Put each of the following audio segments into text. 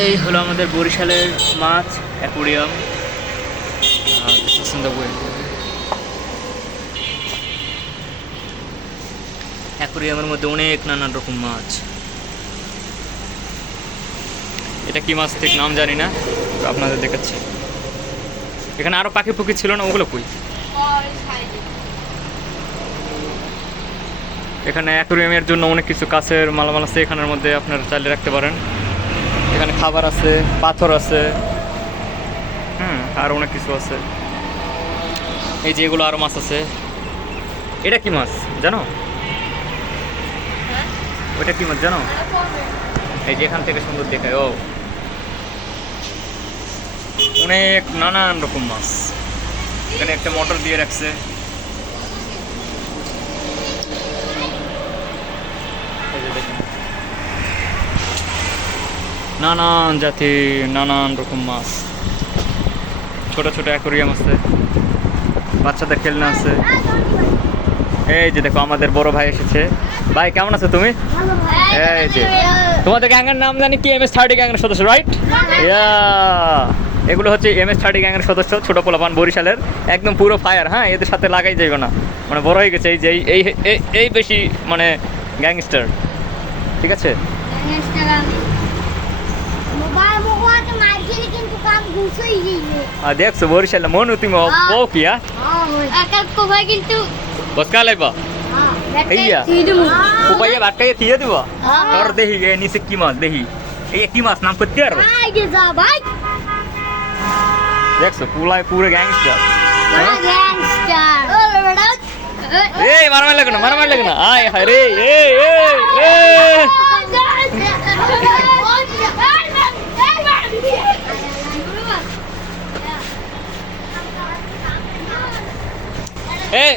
এই হলো আমাদের বরিশালের মাছ অ্যাকুরিয়াম। অ্যাকুরিয়ামের মধ্যে অনেক নানান রকম মাছ। এটা কি মাছ ঠিক নাম জানি না, আপনাদের দেখাচ্ছি। এখানে আরো পাখি পুকি ছিল না, ওগুলো কই? এখানে অ্যাকুরিয়ামের জন্য অনেক কিছু কাছের মালামাল আছে, এখানের মধ্যে আপনারা চাইলে রাখতে পারেন। এখানে খাবার আছে, পাথর আছে, আর অনেক কিছু আছে। এই যে এগুলো আরো মাছ আছে। এটা কি মাছ জানো? ওইটা কি মাছ জানো? এই যে এখান থেকে সুন্দর দেখায়। ও অনেক নানান রকম মাছ। এখানে একটা মোটর দিয়ে রাখছে। নানান জাতি, নানান রকম মাছ। ছোট ছোট অ্যাকোরিয়াম আছে, বাচ্চাদের খেলনা আছে। এই যে দেখো আমাদের বড় ভাই এসেছে। ভাই কেমন আছো তুমি? এই যে তোমাদের গ্যাংয়ের নাম জানি কি, MS-30 গ্যাংয়ের সদস্য, রাইট? এগুলো হচ্ছে MS-30 গ্যাংয়ের সদস্য, ছোট পোলাপান বরিশালের, একদম পুরো ফায়ার। হ্যাঁ, এদের সাথে লাগাই যাইবে না, মানে বড় হয়ে গেছে। এই যে এই বেশি মানে গ্যাংস্টার, ঠিক আছে? দেখছো বরিশাল মনু তুমি ও কিয়া বস কা লাইবা এইয়া উপায়ে বাটকাইয়া দিয়ে দিব। আর দেখি এ নিচে কি মাছ, দেখি এই কি মাছ নাম করতে আর দেখছো পুলাই পুরো গ্যাংস্টার। এই মারামার লাগে না, মারামার লাগে না। আয় হায় রে, এই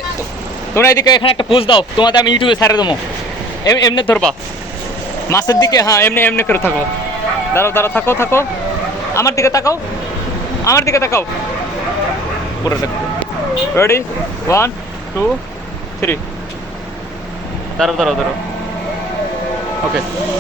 তোমরা এদিকে এখানে একটা পোজ দাও, তোমাদের আমি ইউটিউবে ছাড়ে দেবো। এমনি ধরবা মাছের দিকে, হ্যাঁ এমনি এমনি করে থাকো। দাঁড়াও দাঁড়াও, থাকো থাকো, আমার দিকে তাকাও, আমার দিকে তাকাও, পুরো থাকো। রেডি, 1 2 3, দাঁড়াও দাঁড়াও দাঁড়াও, ওকে।